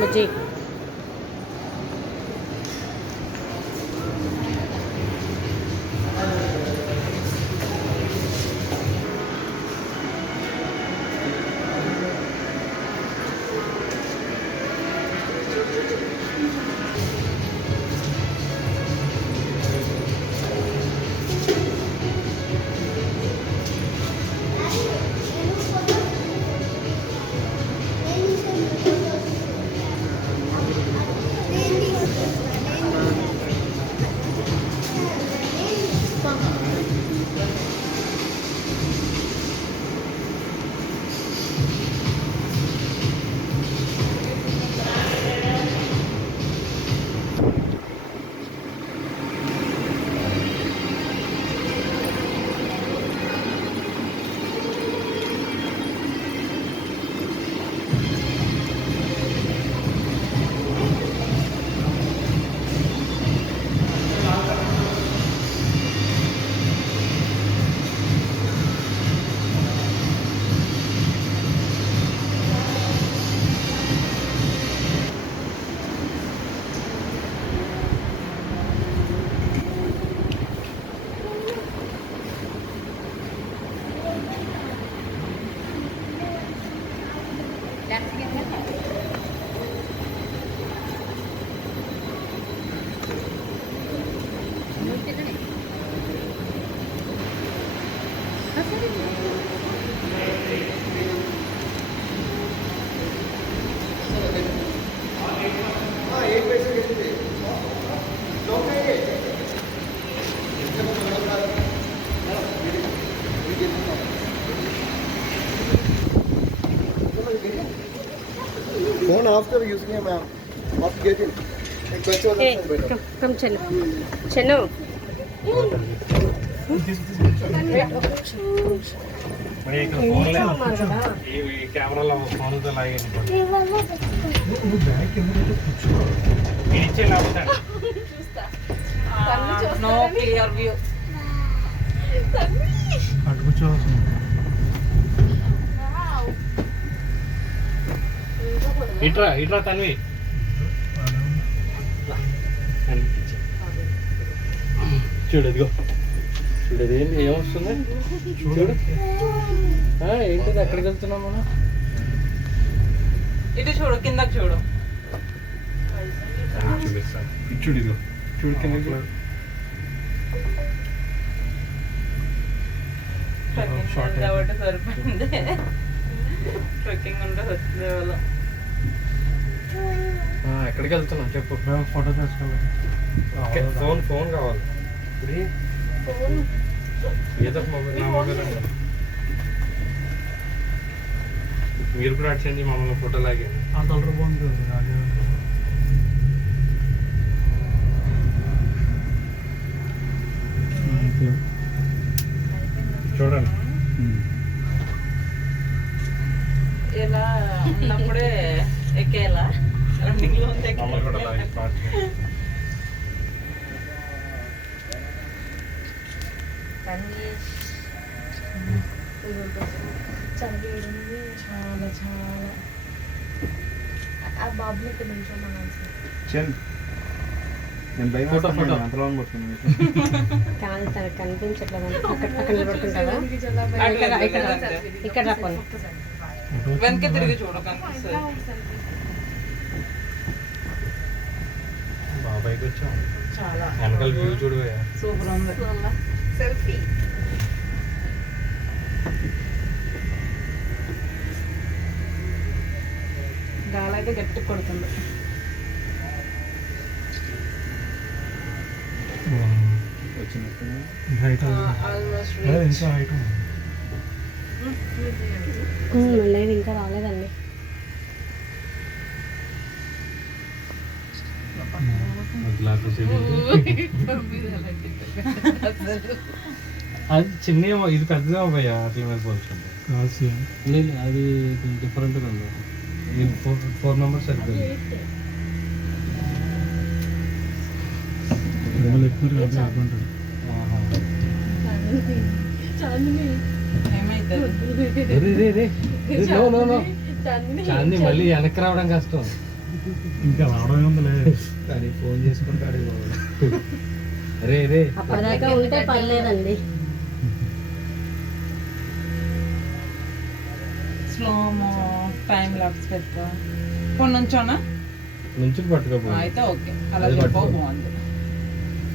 मुझे phone after using a ma'am. After getting. Hey, come Chenu. Chenu. కెమెరాలో ఫోన్తో లాగే నో క్లియర్ వ్యూ. ఇట్రా ఇట్రా తన్వి చూడు ఇదిగో చూడు అది ఏంటి ఏమొస్తుంది చూడు ఏంటిది ఎక్కడికి వెళ్తున్నాం మనం ఇటు చూడు కిందకి చూడు చూపిస్తాను చూడు ఇదిగో చూడు కిందకి చూడు సరిపోయింది ట్రెక్కింగ్ ఉంటే వస్తుంది వాళ్ళ ఎక్కడికి వెళ్తున్నాం చెప్పు ఫోటో తీసుకోవాలి ఫోన్ కావాలి ఏదో మొబైల్ నా మొబైల్ అండి మీరు కూడా అటెండి మమ్మల్ని ఫోటో లాగే చూడండి ఇలా ఉన్నప్పుడే ఎక్కేలా రన్నింగ్లో ఉంది చాలా చాలా ఆ బాబుని ఇక్కడ నుంచోమని కనిపించట్లేదు అక్కడ నిలబడుతుంటావా ఇక్కడ రాపోను వెనక్కి తిరిగి చూడు కనిపిస్తుంది బాబాయ్కి వచ్చాం చాలా వెనకాల వ్యూ చూడు సూపర్ ఉంది సెల్ఫీ గాలి అయితే గట్టి కొడుతుంది లేదు ఇంకా రాలేదండి అది చిన్న ఇది పెద్దదే పోయా అట్ల మీద పోల్చుకుంటే లేదు అది డిఫరెంట్గా ఉంది ఇది 4 మెంబర్స్ సరిపోయింది చాంది మళ్ళీ వెనక్కి రావడం కష్టం ఇంకా రావడం ఉందిలే కానీ ఫోన్ చేసుకుంటాడు రే రే అప్పటిదాకా ఉంటే పర్లేదండి. స్లోమో టైం లాప్స్ పెట్టుకో కొన్ని నుంచోనా నుంచి పట్టుకోపో అయితే ఓకే అలా చెప్పో బాగుంది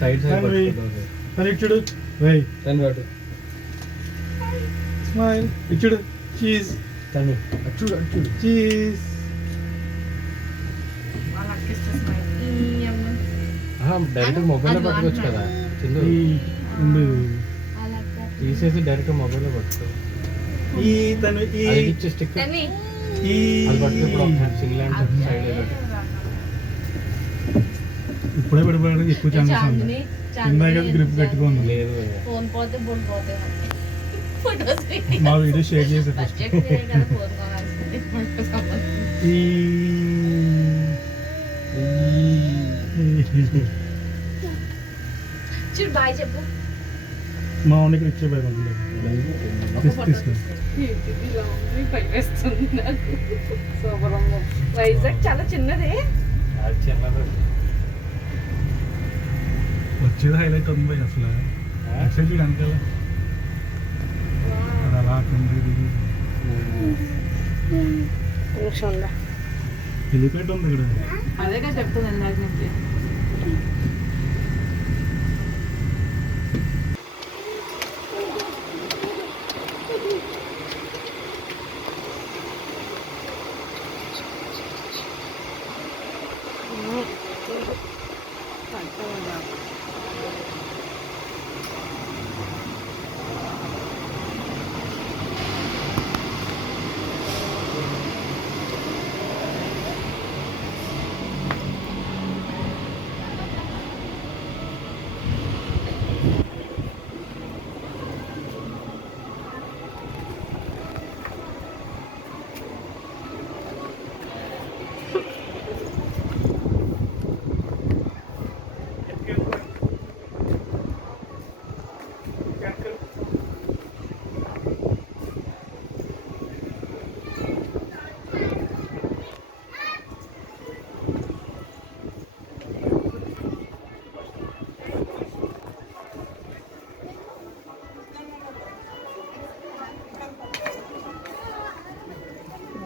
సైడ్ సైడ్ పట్టుకోవాలి ఇచ్చుడు వెయ్ తను పట్టు స్మైల్ ఇచ్చుడు చీజ్ తను అచ్చుడు అచ్చుడు చీజ్ వాళ్ళ అక్కిస్తే స్మైల్ డైరెక్ట్ మొబైల్లో పట్టుకోవచ్చు కదా చిన్న తీసేసి డైరెక్ట్ మొబైల్లో పట్టుకో ఈ తను ఈ ఇచ్చే స్టిక్ ఈ అది పట్టుకో సింగిల్ హ్యాండ్ సైడ్ ఇప్పుడే పడిపోయాడు ఎక్కువ ఛాన్సెస్ ఉంది ఇందాక గ్రిప్ పెట్టుకోండి లేదు ఫోన్ పోతే బోల్ పోతే ఫోటోస్ మా వీడియో షేర్ చేసే బడ్జెట్ వేరే కదా ఫోన్ కొనాల్సింది చూడు బాయ్ చెప్పు మా వాడికి ఇచ్చే భయం తీసుకో వేస్తుంది నాకు సూపర్ వైజాగ్ చాలా చిన్నదే అది చిన్నది వచ్చేది హైలైట్ ఉంది భయ్ అసలు యాక్చువల్లీ వెనకాల అది అలా హెలిప్యాడ్ ఉంది ఇక్కడ అదేగా చెప్తుంది ఇందాక నుంచి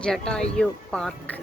జటాయు పార్క్.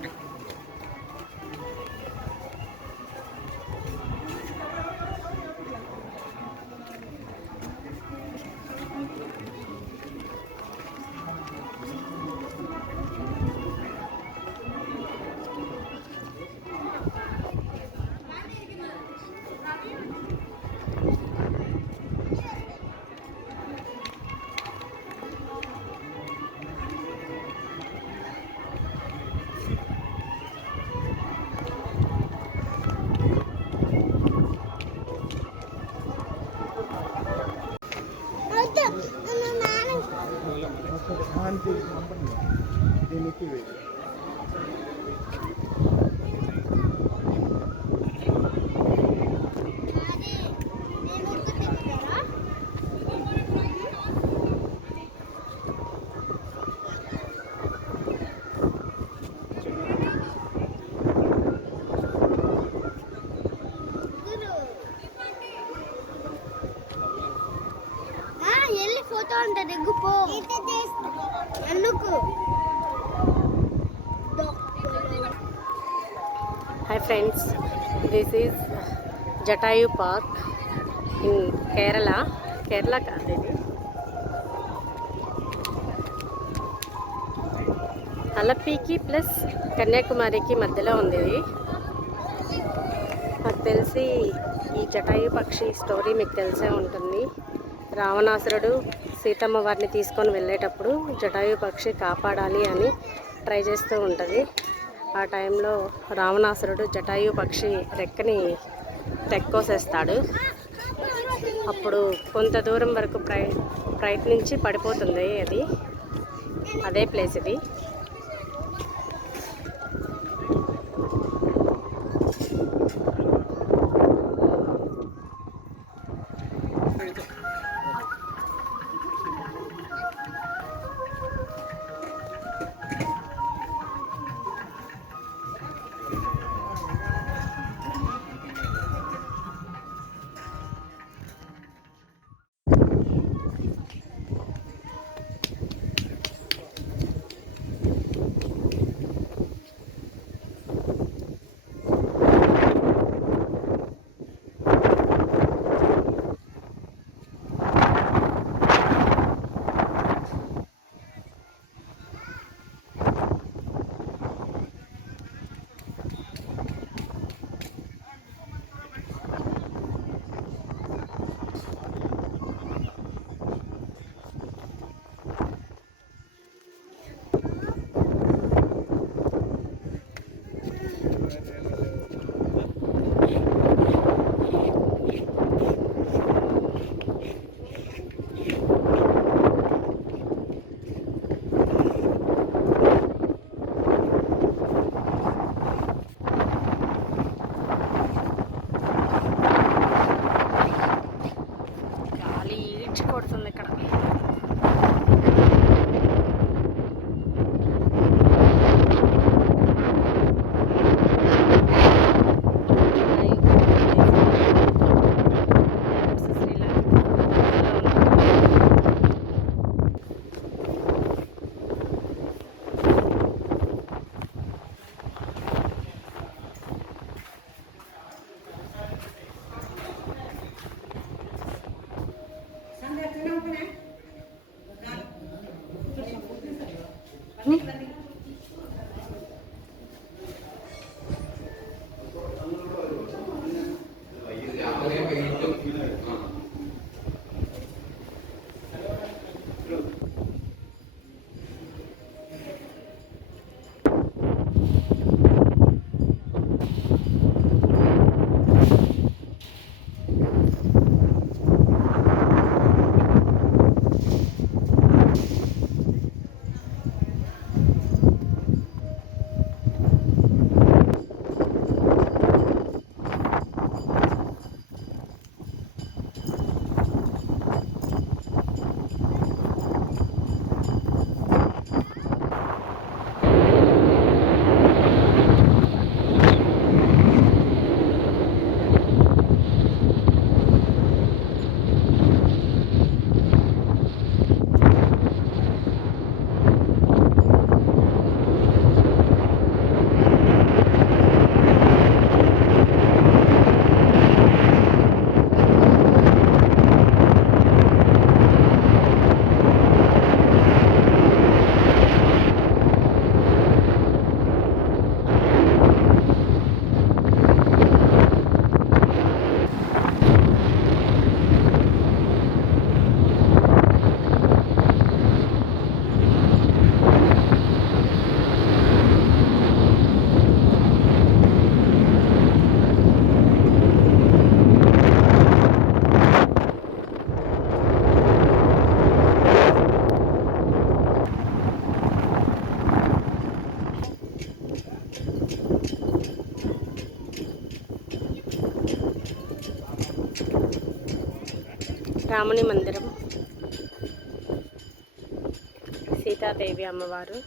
ఫోటో అంటే దిగ్గుపో ఎందుకు. Hi friends, this is Jatayu park in Kerala. Kerala కాదు, ఇది అలపికి ప్లస్ కన్యాకుమారికి మధ్యలో ఉంది. ఇది నాకు తెలిసి ఈ జటాయు పక్షి స్టోరీ మీకు తెలిసే ఉంటుంది. రావణాసురుడు సీతమ్మ వారిని తీసుకొని వెళ్ళేటప్పుడు జటాయు పక్షి కాపాడాలి అని ట్రై చేస్తూ ఉంటుంది. ఆ టైంలో రావణాసురుడు జటాయు పక్షి రెక్కని తెక్కోసేస్తాడు. అప్పుడు కొంత దూరం వరకు ప్రయత్నించి పడిపోతుంది. అది అదే ప్లేస్ ఇది. కొడుతుంది ఇక్కడ. రాముని మందిరం, సీతాదేవి అమ్మవారు,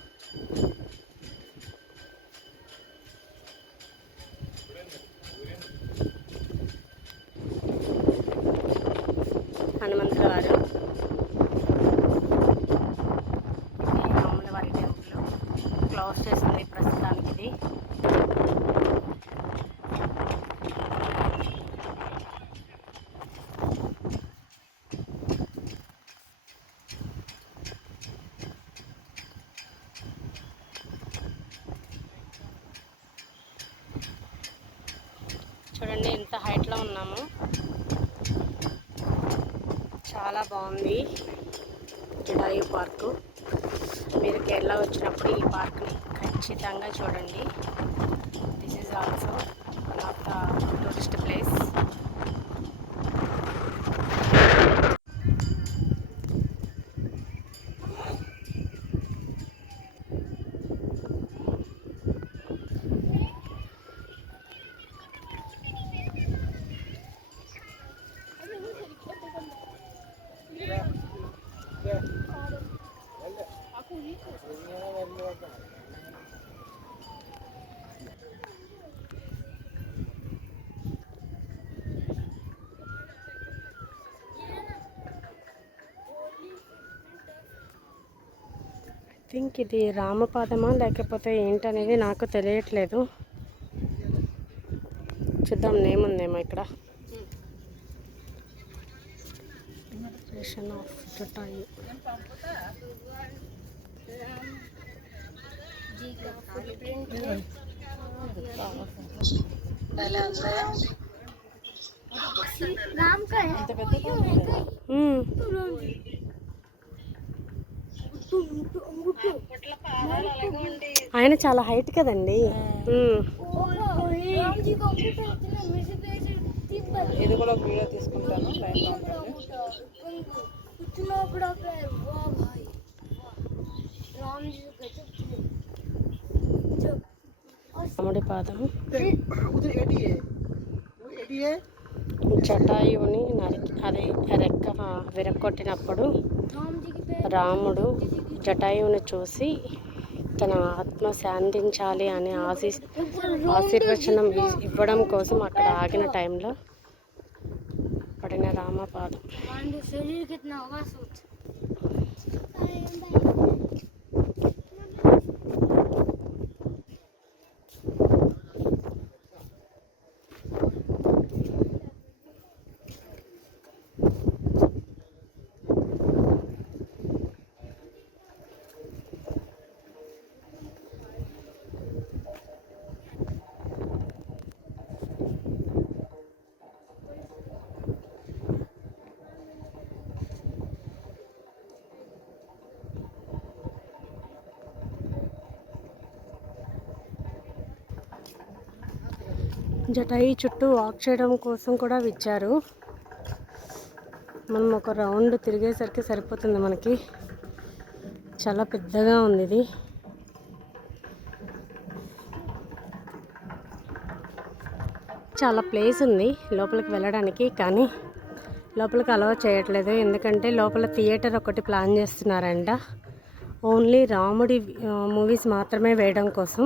హనుమంతుల వారు, రాముల వారి టెంపుల్ క్లోజ్ చేస్తుంది ప్రస్తుతానికి ఇది. చూడండి ఎంత హైట్లో ఉన్నాము. చాలా బాగుంది జటాయు పార్కు. మీరు కేరళ వచ్చినప్పుడు ఈ పార్క్ని ఖచ్చితంగా చూడండి. This is also one of the tourist place. Think ఇది రామపాదమా లేకపోతే ఏంటనేది నాకు తెలియట్లేదు. చూద్దాం, నేమ్ ఉందేమో ఇక్కడ. Station of Jatayu. राम का है ఆయన చాలా హైట్ కదండి. राम जी को इतना म्यूजिक ఇది కూడా ఒక వీడియో తీసుకుంటాను, లైన్లో ఉంటుంది. इतना बड़ा पैर, वाह भाई, राम जी को రాముడి పాదం. उधर एडी है, वो एडी है. జటాయువుని అది రెక్క విరక్కొట్టినప్పుడు राम जी की पैर రాముడు జటాయువుని చూసి తన ఆత్మ శాంతించాలి అనే ఆశీర్వచనం ఇవ్వడం కోసం అక్కడ ఆగిన టైంలో పడిన రామపాదం. शरीर कितना होगा सोच. జటాయు చుట్టూ వాక్ చేయడం కోసం కూడా ఇచ్చారు. మనం ఒక రౌండ్ తిరిగేసరికి సరిపోతుంది మనకి. చాలా పెద్దగా ఉంది ఇది. చాలా ప్లేస్ ఉంది లోపలికి వెళ్ళడానికి, కానీ లోపలికి అలౌ చేయట్లేదు. ఎందుకంటే లోపల థియేటర్ ఒకటి ప్లాన్ చేస్తున్నారంట, ఓన్లీ రాముడి మూవీస్ మాత్రమే వేయడం కోసం.